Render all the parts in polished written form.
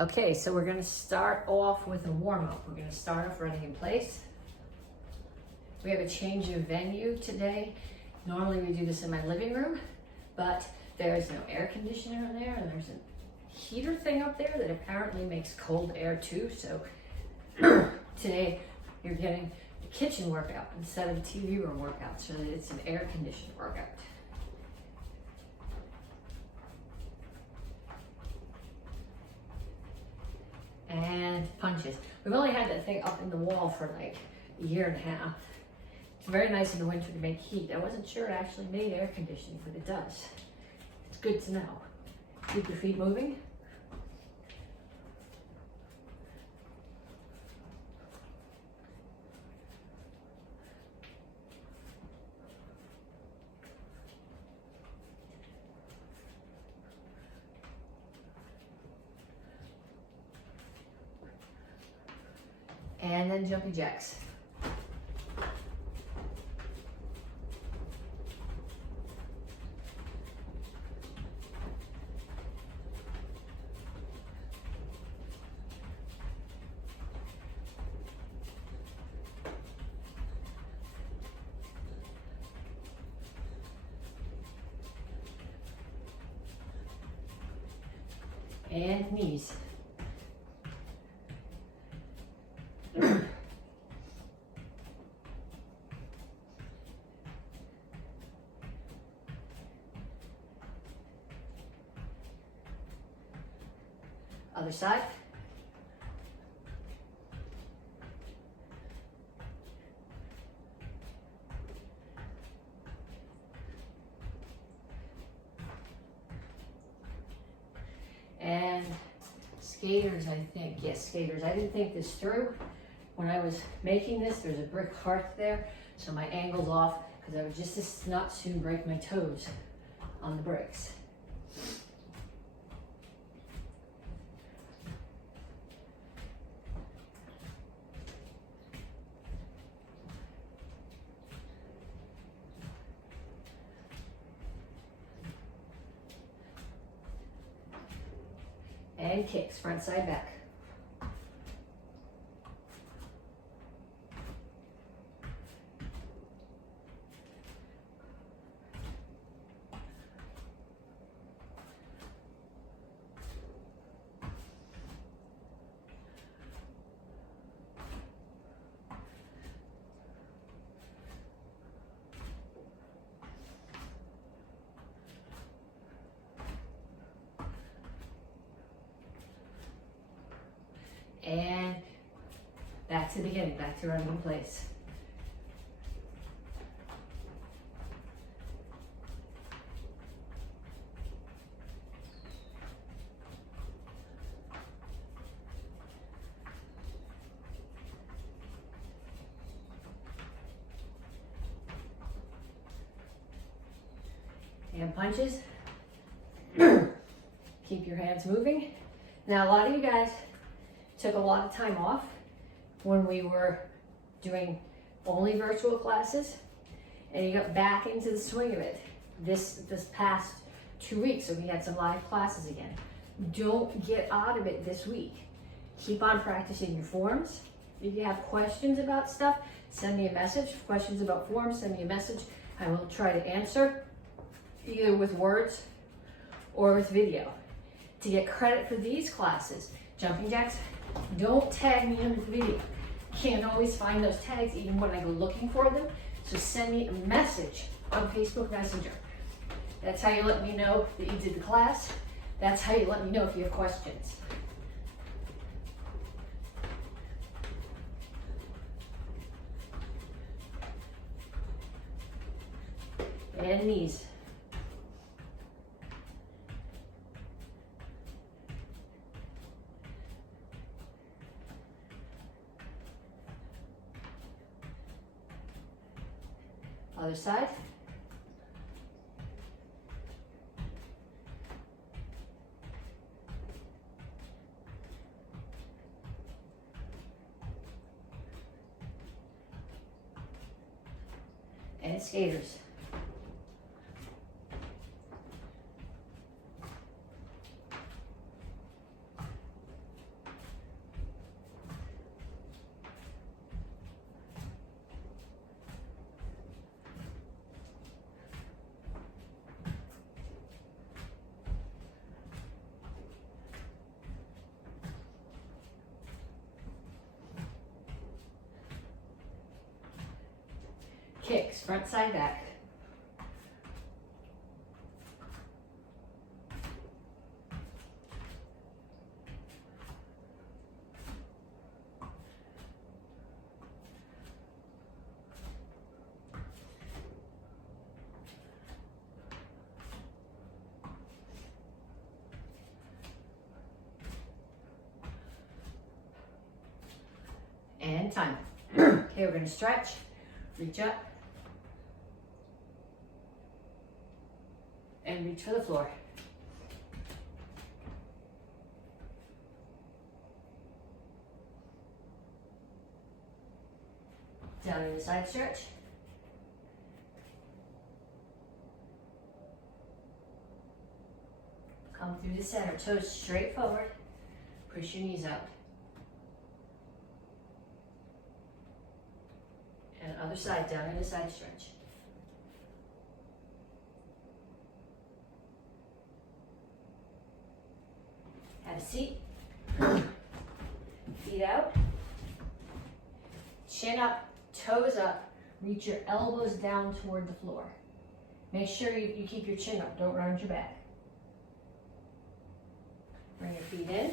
Okay, so we're gonna start off with a warm-up. We're gonna start off running in place. We have a change of venue today. Normally we do this in my living room, but there's no air conditioner in there, and there's a heater thing up there that apparently makes cold air too. So today you're getting a kitchen workout instead of a TV room workout, so that it's an air conditioned workout. And punches. We've only had that thing up in the wall for like a year and a half. It's very nice in the winter to make heat. I wasn't sure it actually made air conditioning, but it does. It's good to know. Keep your feet moving. And then jumping jacks. And knees. Other side. And skaters, I think. Yes, skaters. I didn't think this through. When I was making this, there's a brick hearth there, so my angle's off because I would just as not soon break my toes on the bricks. And kicks, front, side, back. And back to the beginning, back to running in place. And punches. Keep your hands moving. Now, a lot of you guys took a lot of time off when we were doing only virtual classes, and you got back into the swing of it this past 2 weeks. So we had some live classes again. Don't get out of it this week. Keep on practicing your forms. If you have questions about stuff, send me a message. Questions about forms, send me a message. I will try to answer either with words or with video. To get credit for these classes, jumping jacks, don't tag me under the video. Can't always find those tags even when I go looking for them. So send me a message on Facebook Messenger. That's how you let me know that you did the class. That's how you let me know if you have questions. And knees. Other side. And skaters. kicks, front, side, back. And time. Okay, we're gonna stretch, reach up, and reach for the floor. Down in the side stretch. Come through the center, toes straight forward, push your knees out. And other side, down in the side stretch. Have a seat. Feet out. Chin up, toes up. Reach your elbows down toward the floor. Make sure you keep your chin up. Don't round your back. Bring your feet in.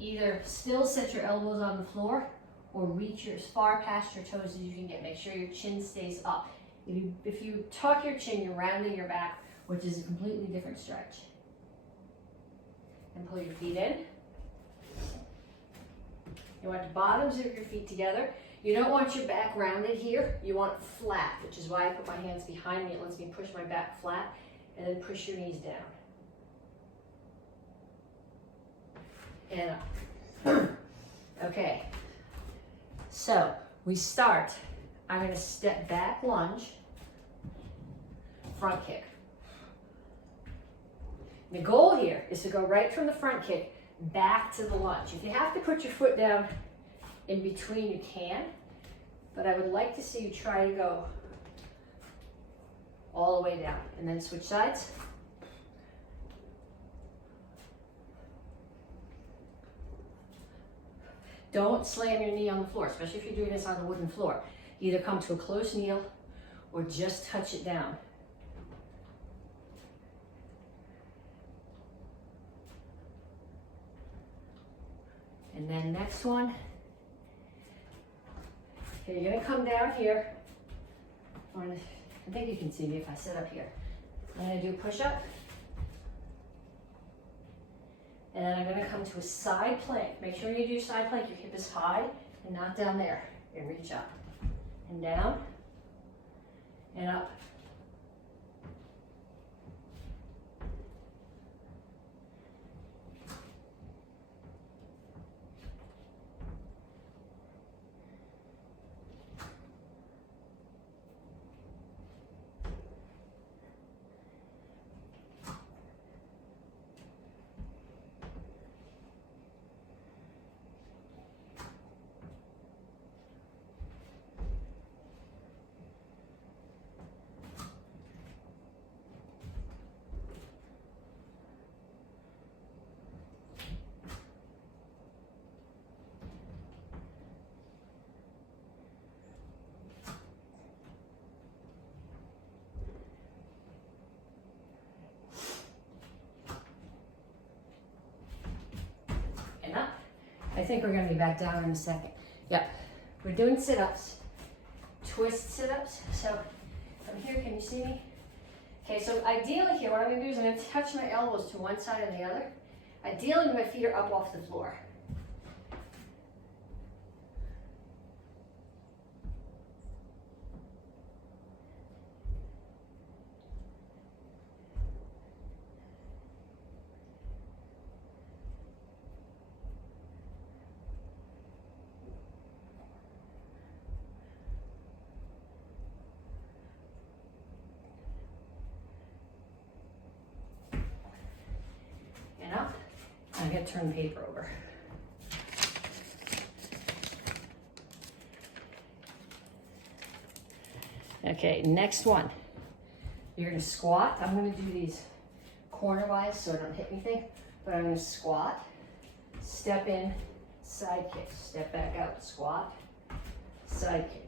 Either still set your elbows on the floor or reach as far past your toes as you can get. Make sure your chin stays up. If you tuck your chin, you're rounding your back, which is a completely different stretch. And pull your feet in. You want the bottoms of your feet together. You don't want your back rounded here. You want it flat, which is why I put my hands behind me. It lets me push my back flat, and then push your knees down. And up. Okay. So we start. I'm going to step back, lunge, front kick. The goal here is to go right from the front kick back to the lunge. If you have to put your foot down in between, you can, but I would like to see you try to go all the way down and then switch sides. Don't slam your knee on the floor, especially if you're doing this on the wooden floor. Either come to a close kneel or just touch it down. And then next one. Okay, you're gonna come down here. I think you can see me if I sit up here. I'm gonna do a push-up. And then I'm going to come to a side plank. Make sure you do side plank, your hip is high and not down there. And reach up and down and up. And up. I think we're going to be back down in a second. Yep. We're doing sit-ups. Twist sit-ups. So from here, can you see me? Okay, so ideally here, what I'm going to do is I'm going to touch my elbows to one side and the other. Ideally, my feet are up off the floor. Up. I'm going to turn the paper over. Okay, next one. You're going to squat. I'm going to do these corner-wise so I don't hit anything, but I'm going to squat, step in, side kick, step back out, squat, side kick.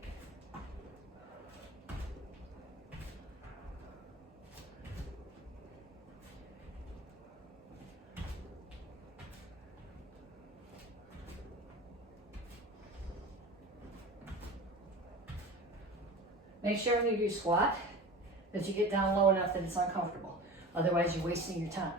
Make sure when you do squat that you get down low enough that it's uncomfortable. Otherwise, you're wasting your time.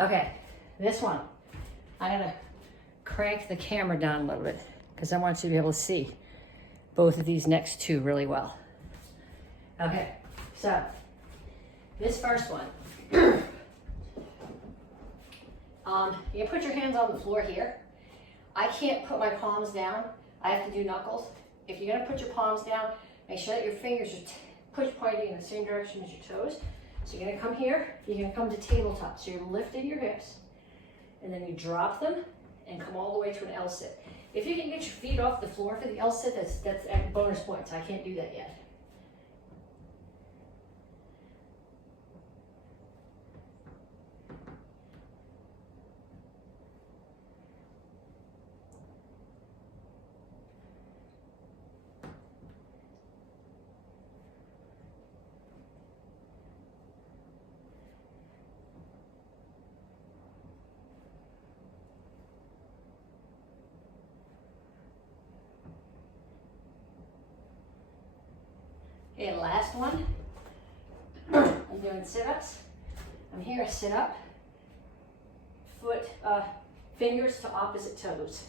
Okay, this one, I'm gonna crank the camera down a little bit because I want you to be able to see both of these next two really well. Okay, so this first one, you put your hands on the floor here. I can't put my palms down. I have to do knuckles. If you're gonna put your palms down, make sure that your fingers are pointing in the same direction as your toes. So you're gonna come here, you're gonna come to tabletop. So you're lifting your hips, and then you drop them and come all the way to an L sit. If you can get your feet off the floor for the L sit, that's bonus points. I can't do that yet. Okay, last one. I'm doing sit-ups. I'm here, sit up. Fingers to opposite toes.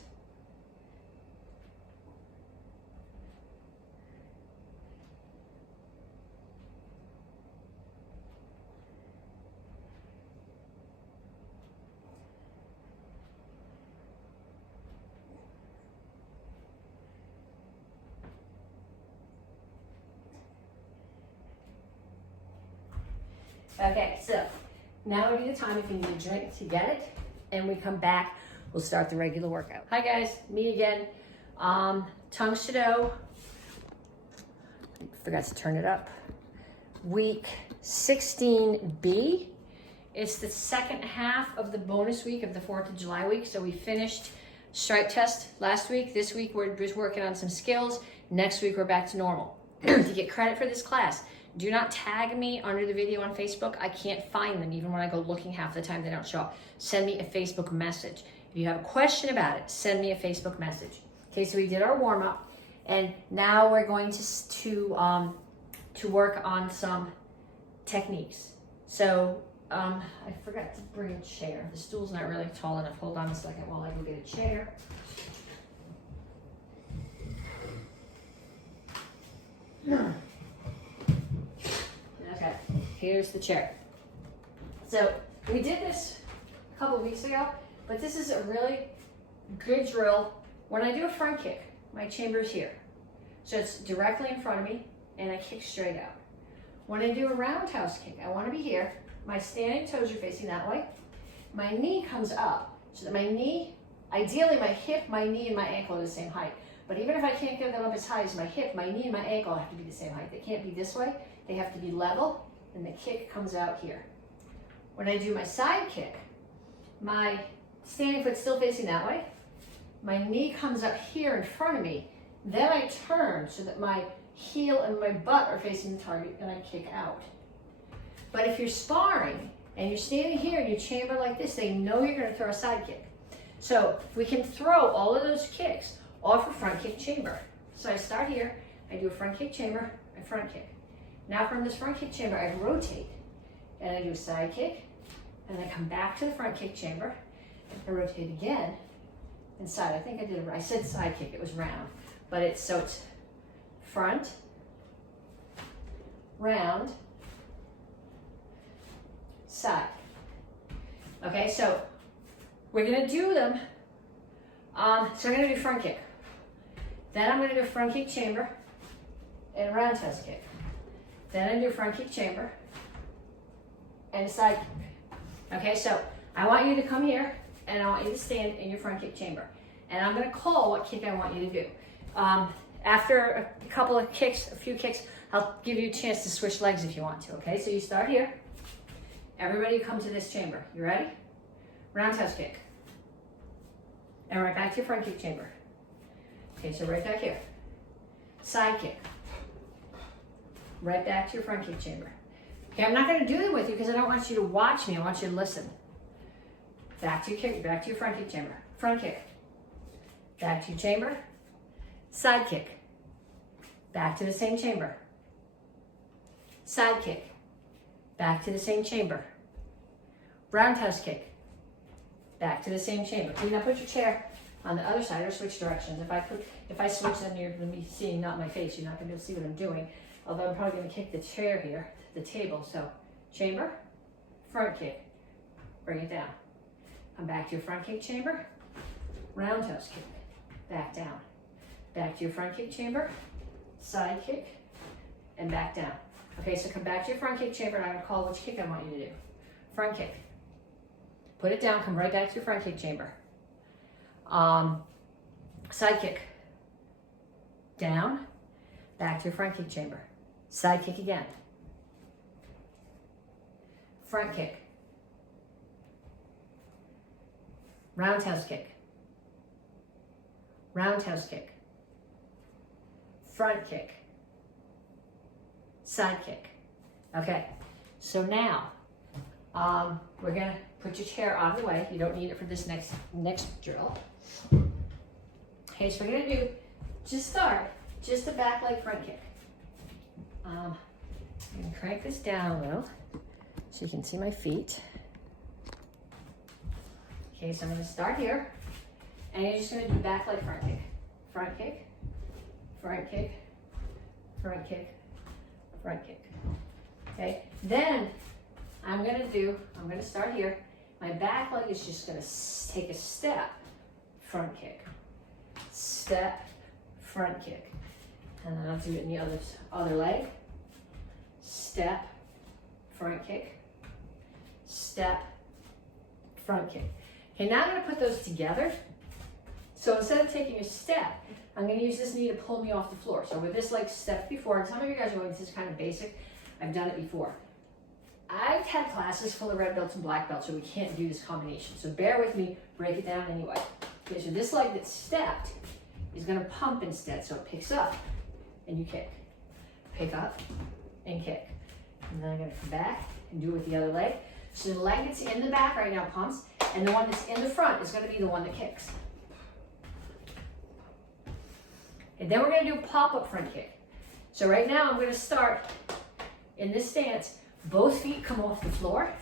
Okay, so now would be the time if you need a drink to get it, and we come back, we'll start the regular workout. Hi guys, me again. Tang Soo Do. Forgot to turn it up. Week 16B. It's the second half of the bonus week of the 4th of July week. So we finished strike test last week. This week we're just working on some skills. Next week we're back to normal. To get credit for this class, do not tag me under the video on Facebook. I can't find them. Even when I go looking half the time, they don't show up. Send me a Facebook message. If you have a question about it, send me a Facebook message. Okay, so we did our warm up, and now we're going to work on some techniques. So I forgot to bring a chair. The stool's not really tall enough. Hold on a second while I go get a chair. Okay, here's the chair. So we did this a couple weeks ago, but this is a really good drill. When I do a front kick, my chamber is here. So it's directly in front of me, and I kick straight out. When I do a roundhouse kick, I want to be here. My standing toes are facing that way. My knee comes up, so that my knee, ideally my hip, my knee, and my ankle are the same height. But even if I can't get them up as high as my hip, my knee and my ankle have to be the same height. They can't be this way. They have to be level, and the kick comes out here. When I do my side kick, my standing foot's still facing that way. My knee comes up here in front of me. Then I turn so that my heel and my butt are facing the target, and I kick out. But if you're sparring and you're standing here and you chamber like this, they know you're going to throw a side kick. So we can throw all of those kicks off a front kick chamber. So I start here, I do a front kick chamber, a front kick. Now from this front kick chamber, I rotate, and I do a side kick, and I come back to the front kick chamber, I rotate again, and side. I think I said side kick, it was round, but it's front, round, side. Okay, so we're gonna do them, so I'm gonna do front kick. Then I'm gonna do a front kick chamber and a roundhouse kick. Then I do a front kick chamber and a side kick. Okay, so I want you to come here and I want you to stand in your front kick chamber. And I'm gonna call what kick I want you to do. After a couple of kicks, a few kicks, I'll give you a chance to switch legs if you want to, okay? So you start here. Everybody come to this chamber. You ready? Roundhouse kick. And right back to your front kick chamber. Okay, so right back here. Side kick. Right back to your front kick chamber. Okay, I'm not gonna do them with you because I don't want you to watch me, I want you to listen. Back to your kick, back to your front kick chamber. Front kick. Back to your chamber. Side kick. Back to the same chamber. Side kick. Back to the same chamber. Roundhouse kick. Back to the same chamber. Okay, now put your chair on the other side or switch directions. If I switch, then you're gonna be seeing not my face. You're not gonna be able to see what I'm doing. Although I'm probably gonna kick the chair here, the table. So chamber, front kick, bring it down. Come back to your front kick chamber, roundhouse kick, back down. Back to your front kick chamber, side kick, and back down. Okay, so come back to your front kick chamber, and I'm gonna call which kick I want you to do. Front kick. Put it down, come right back to your front kick chamber. Side kick. Down, back to your front kick chamber. Side kick again. Front kick. Roundhouse kick. Roundhouse kick. Front kick. Side kick. Okay, so now we're gonna put your chair out of the way. You don't need it for this next drill. Okay, so we're gonna do, just a back leg front kick. I'm gonna crank this down a little so you can see my feet. Okay, so I'm gonna start here, and you're just gonna do back leg front kick. Front kick, front kick, front kick, front kick. Okay, then I'm gonna start here. My back leg is just gonna take a step, front kick, step, front kick. And then I'll do it in the other leg. Step, front kick, step, front kick. Okay, now I'm gonna put those together. So instead of taking a step, I'm gonna use this knee to pull me off the floor. So with this leg stepped before, and some of you guys are going, this is kind of basic. I've done it before. I've had classes full of red belts and black belts, so we can't do this combination. So bear with me, break it down anyway. Okay, so this leg that's stepped is gonna pump instead, so it picks up and you kick. Pick up and kick. And then I'm gonna come back and do it with the other leg. So the leg that's in the back right now pumps, and the one that's in the front is gonna be the one that kicks. And then we're gonna do a pop-up front kick. So right now I'm gonna start in this stance, both feet come off the floor,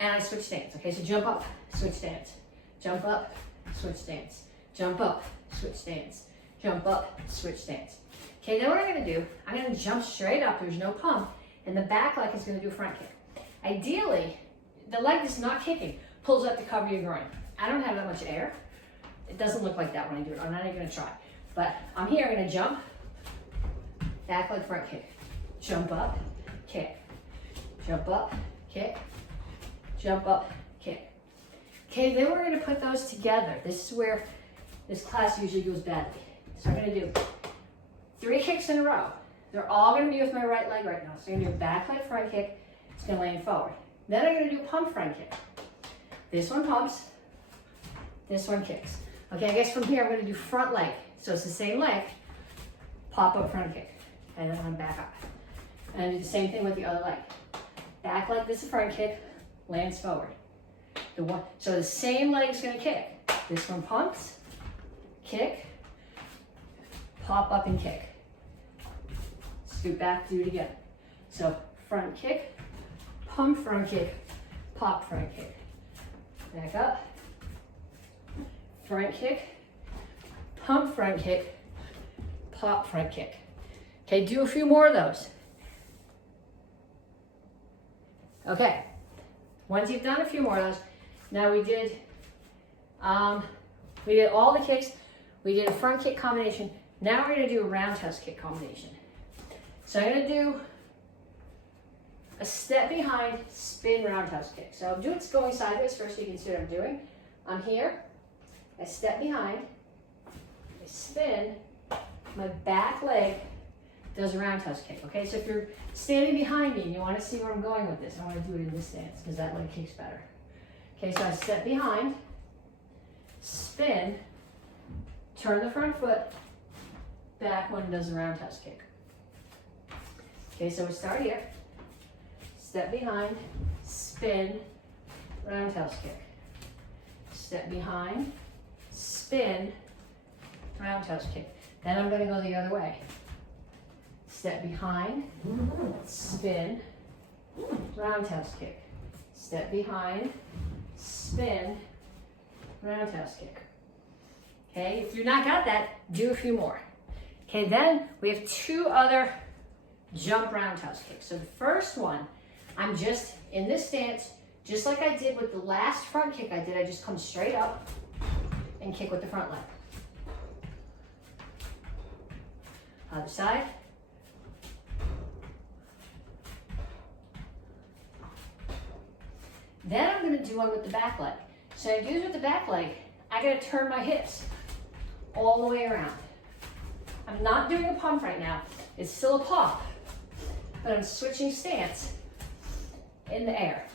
and I switch stance. Okay, so jump up, switch stance. Jump up, switch stance. Jump up, switch stance. Jump up, switch stance. Okay, then what I'm gonna do, I'm gonna jump straight up, there's no pump, and the back leg is gonna do a front kick. Ideally, the leg that's not kicking pulls up to cover your groin. I don't have that much air. It doesn't look like that when I do it. I'm not even gonna try. But I'm here, I'm gonna jump, back leg front kick. Jump up, kick. Jump up, kick. Jump up, kick. Okay, then we're gonna put those together. This is where this class usually goes badly. So I'm gonna do 3 kicks in a row. They're all gonna be with my right leg right now. So I'm gonna do back leg front kick. It's gonna land forward. Then I'm gonna do pump front kick. This one pumps, this one kicks. Okay, I guess from here I'm gonna do front leg. So it's the same leg, pop up front kick, and then I'm back up. And I do the same thing with the other leg. Back leg, this is front kick, lands forward. So the same leg's gonna kick. This one pumps, kick, pop up and kick. Scoot back, do it again. So front kick, pump front kick, pop front kick. Back up, front kick, pump front kick, pop front kick. Okay, do a few more of those. Okay, once you've done a few more of those, now we did all the kicks, we did a front kick combination. Now we're gonna do a roundhouse kick combination. So I'm gonna do a step behind, spin roundhouse kick. So I'm doing it going sideways first so you can see what I'm doing. I'm here, I step behind, I spin, my back leg does a roundhouse kick. Okay, so if you're standing behind me and you want to see where I'm going with this, I want to do it in this stance because that leg kicks better. Okay, so I step behind, spin, turn the front foot, back one does a roundhouse kick. Okay, so we start here. step behind, spin, roundhouse kick. Step behind, spin, roundhouse kick. Then I'm going to go the other way. Step behind, spin, roundhouse kick. Step behind, spin, roundhouse kick. Okay, if you've not got that, do a few more. Okay, then we have two other jump roundhouse kicks. So the first one, I'm just in this stance, just like I did with the last front kick I did. I just come straight up and kick with the front leg. Other side. Then I'm going to do one with the back leg. So I do with the back leg, I got to turn my hips all the way around. I'm not doing a pump right now. It's still a pop, but I'm switching stance in the air.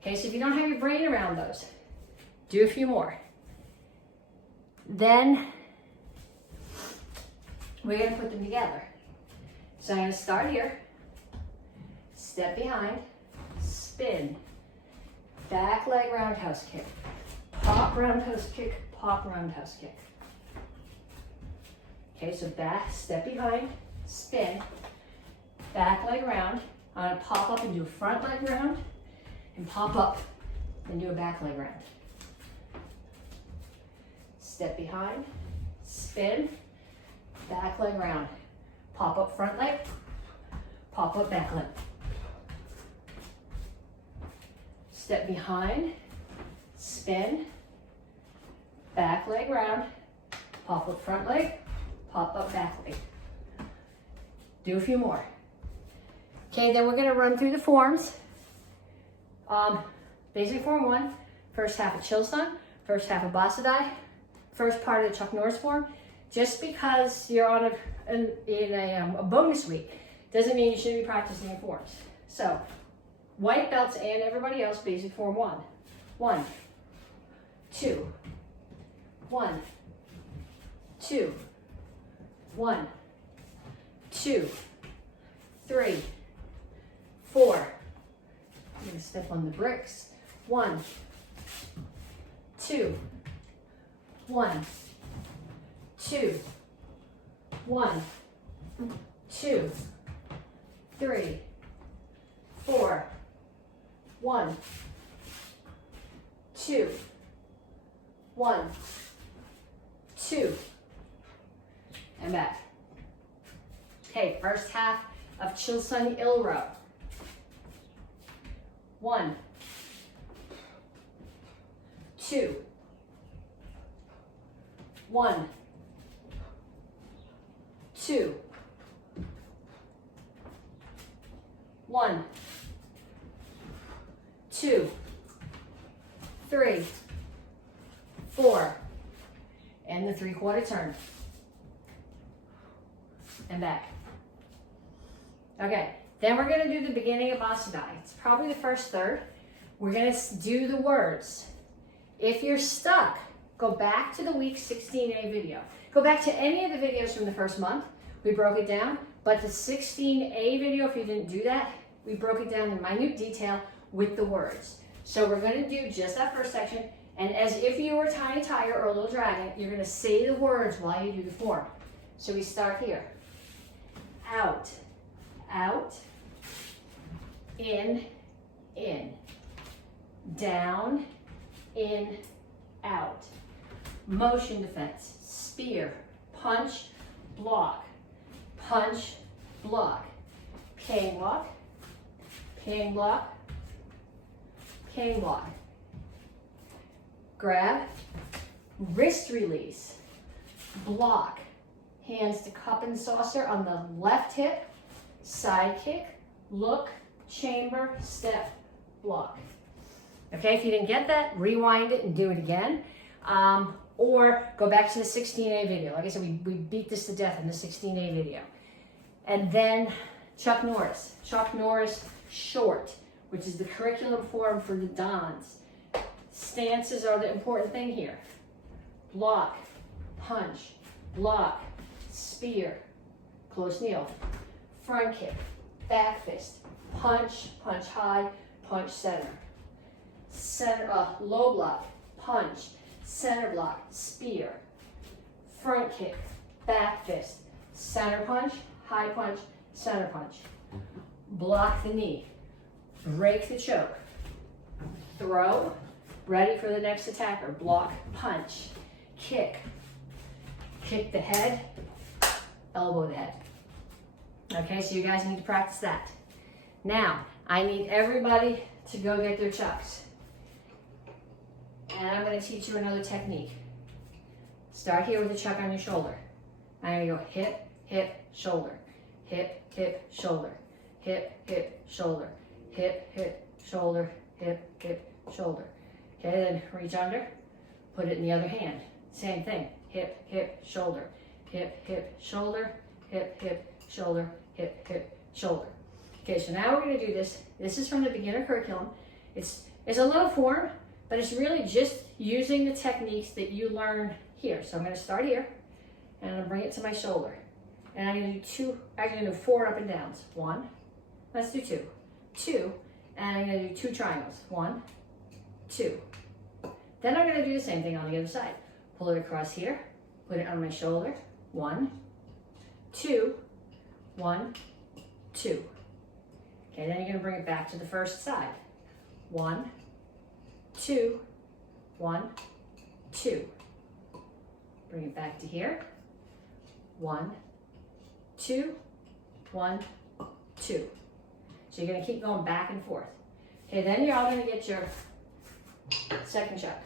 Okay, so if you don't have your brain around those, do a few more. Then we're going to put them together. So I'm going to start here, step behind, spin, back leg roundhouse kick, pop roundhouse kick, pop roundhouse kick. Okay, so back, step behind, spin, back leg round. I'm going to pop up and do a front leg round, and pop up and do a back leg round. Step behind, spin, back leg round. Pop up front leg, pop up back leg. Step behind, spin, back leg round, pop up front leg, pop up back leg. Do a few more. Okay, then we're gonna run through the forms. Basic form 1, first half of chill stun, first half of Basadai, first part of the Chuck Norris form. Just because you're on a bonus week doesn't mean you shouldn't be practicing your forms. So, white belts and everybody else, basic form 1. 1, 2, 1, 2, 1, 2, 3, 4. I'm going to step on the bricks. 1, 2, 1, 2, 1, 2, 3, 4, 1, 2, 1, 2, and back. Okay, first half of Chill Sun Ill Row. 1, 2, 1, 2, 1, 2, 3, 4, and the 3/4 turn, and back. Okay, then we're going to do the beginning of Basadai. It's probably the first third. We're going to do the words. If you're stuck, go back to the week 16A video. Go back to any of the videos from the first month. We broke it down, but the 16A video, if you didn't do that, we broke it down in minute detail with the words. So we're going to do just that first section, and as if you were Tiny Tiger or Little Dragon, you're going to say the words while you do the form. So we start here. Out, out, in, down, in, out. Motion defense, spear, punch, block, cane walk, cane block, cane block. Grab, wrist release, block, hands to cup and saucer on the left hip, side kick, look, chamber, step, block. Okay, if you didn't get that, rewind it and do it again. Or go back to the 16A video. Like I said, we beat this to death in the 16A video. And then Chuck Norris short, which is the curriculum form for the Dons. Stances are the important thing here. Block, punch, block, spear, close kneel, front kick, back fist, punch, punch high, punch center. Center, low block, punch, center block, spear, front kick, back fist, center punch, high punch, center punch. Block the knee, break the choke, throw, ready for the next attacker, block, punch, kick, kick the head, elbow the head. Okay, so you guys need to practice that. Now, I need everybody to go get their chucks. And I'm going to teach you another technique. Start here with a chuck on your shoulder. I'm going to go hip, hip, shoulder, hip, hip, shoulder, hip, hip, shoulder, hip, hip, shoulder, hip, hip, shoulder. Okay, then reach under, put it in the other hand. Same thing, hip, hip, shoulder, hip, hip, shoulder, hip, hip, shoulder, hip, hip, shoulder. Okay, so now we're going to do this. This is from the beginner curriculum. It's a little form, but it's really just using the techniques that you learn here. So I'm going to start here, and I'm going to bring it to my shoulder. And I'm going to do I'm going to do 4 up and downs. 1, let's do 2, 2, and I'm going to do 2 triangles. 1, 2. Then I'm going to do the same thing on the other side. Pull it across here, put it on my shoulder. 1, 2, 1, 2. Okay, then you're going to bring it back to the first side. 1, 2, 1, 2. Bring it back to here. 1, 2, 1, 2. So you're going to keep going back and forth. Okay, then you're all going to get your second chuck.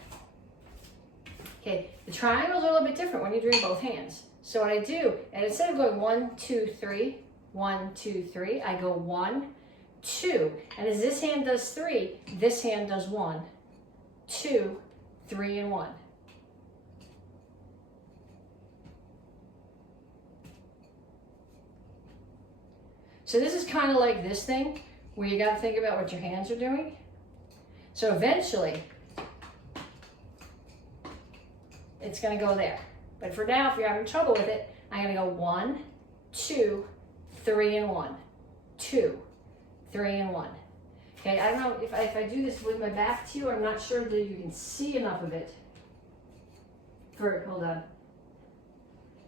Okay, the triangles are a little bit different when you're doing both hands. So what I do, and instead of going 1, 2, 3, 1, 2, 3, I go 1, 2. And as this hand does 3, this hand does 1, 2, 3, and 1. So this is kind of like this thing, where you got to think about what your hands are doing. So eventually, it's going to go there. But for now, if you're having trouble with it, I'm going to go 1, 2, 3, and 1. 2, 3, and 1. Okay, I don't know if I do this with my back to you, I'm not sure that you can see enough of it. Hold on.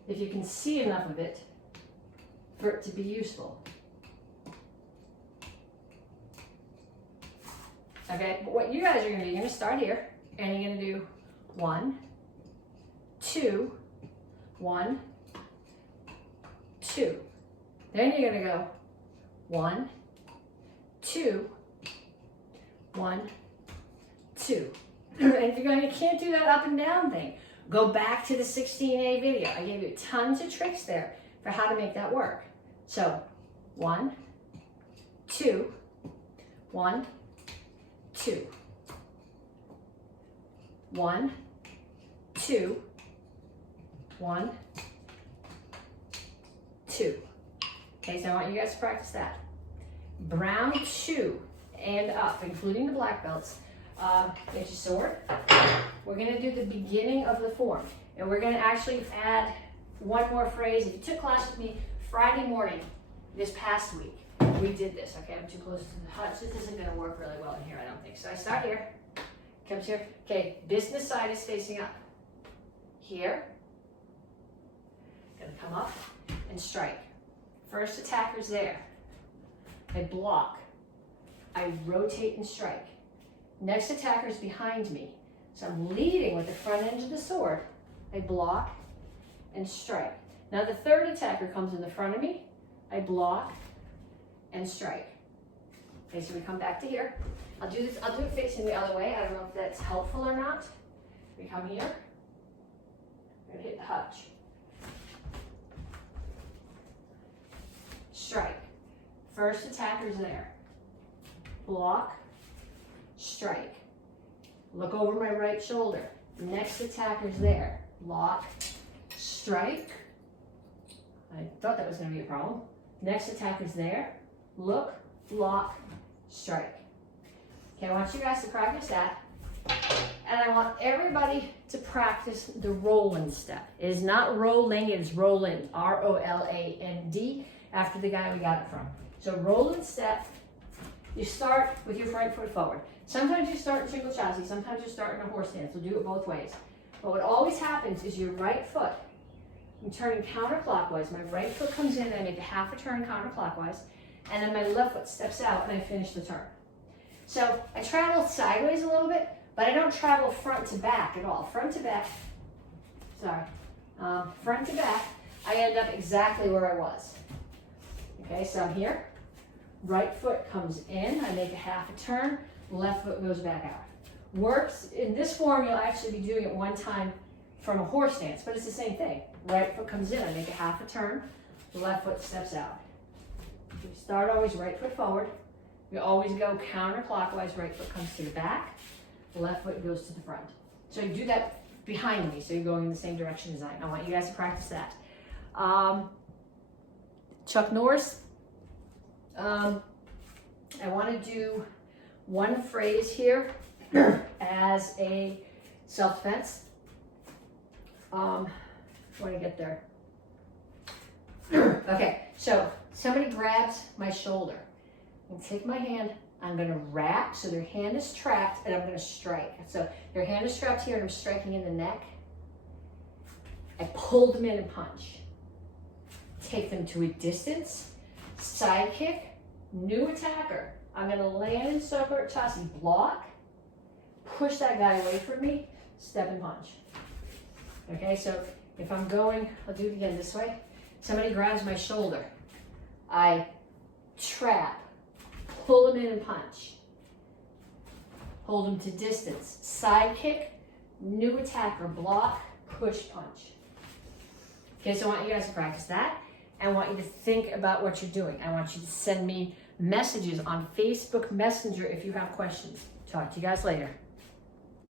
If you can see enough of it for it to be useful. Okay, but what you guys are going to do, you're going to start here, and you're going to do 1, 2, 1, 2. Then you're going to go 1, 2, 1, 2. And if you can't do that up and down thing, go back to the 16A video. I gave you tons of tricks there for how to make that work. So 1, 2, 1, 2. 1, 2, 1, 2. Okay, so I want you guys to practice that. Brown shoe and up, including the black belts. Get your sword. We're going to do the beginning of the form. And we're going to actually add one more phrase. If you took class with me Friday morning this past week, we did this. Okay, I'm too close to the hutch. This isn't going to work really well in here, I don't think. So I start here, comes here. Okay, business side is facing up. Here, going to come up and strike. First attacker's there. I block. I rotate and strike. Next attacker's behind me. So I'm leading with the front edge of the sword. I block and strike. Now the third attacker comes in the front of me. I block and strike. Okay, so we come back to here. I'll do it facing the other way. I don't know if that's helpful or not. We come here. I'm gonna hit the hutch. Strike. First attacker's there. Block, strike. Look over my right shoulder. Next attacker's there. Block, strike. I thought that was going to be a problem. Next attacker's there. Look, block, strike. Okay, I want you guys to practice that. And I want everybody to practice the roll-in step. It is not rolling, it is roll-in. R-O-L-A-N-D, after the guy we got it from. So roll-in step you start with your right foot forward. Sometimes you start in single chassis, sometimes you start in a horse stance. We'll do it both ways. But what always happens is your right foot, I'm turning counterclockwise. My right foot comes in and I make a half a turn counterclockwise, and then my left foot steps out and I finish the turn. So I travel sideways a little bit, but I don't travel front to back at all. Front to back, front to back, I end up exactly where I was. Okay, so I'm here. Right foot comes in, I make a half a turn, left foot goes back out. Works, in this form you'll actually be doing it one time from a horse stance, but it's the same thing. Right foot comes in, I make a half a turn, left foot steps out. You start always right foot forward. You always go counterclockwise, right foot comes to the back, left foot goes to the front. So you do that behind me, so you're going in the same direction as I want you guys to practice that. Chuck Norris, I want to do one phrase here as a self-defense. When I get there. Okay, so somebody grabs my shoulder. I'm gonna take my hand, I'm gonna wrap, so their hand is trapped, and I'm gonna strike. So their hand is trapped here, and I'm striking in the neck. I pull them in and punch. Take them to a distance, side kick, new attacker. I'm gonna land in circular chassis, block, push that guy away from me, step and punch. Okay, so if I'm going, I'll do it again this way. Somebody grabs my shoulder. I trap, pull them in and punch. Hold them to distance. Side kick, new attacker, block, push, punch. Okay, so I want you guys to practice that. I want you to think about what you're doing. I want you to send me messages on Facebook Messenger if you have questions. Talk to you guys later.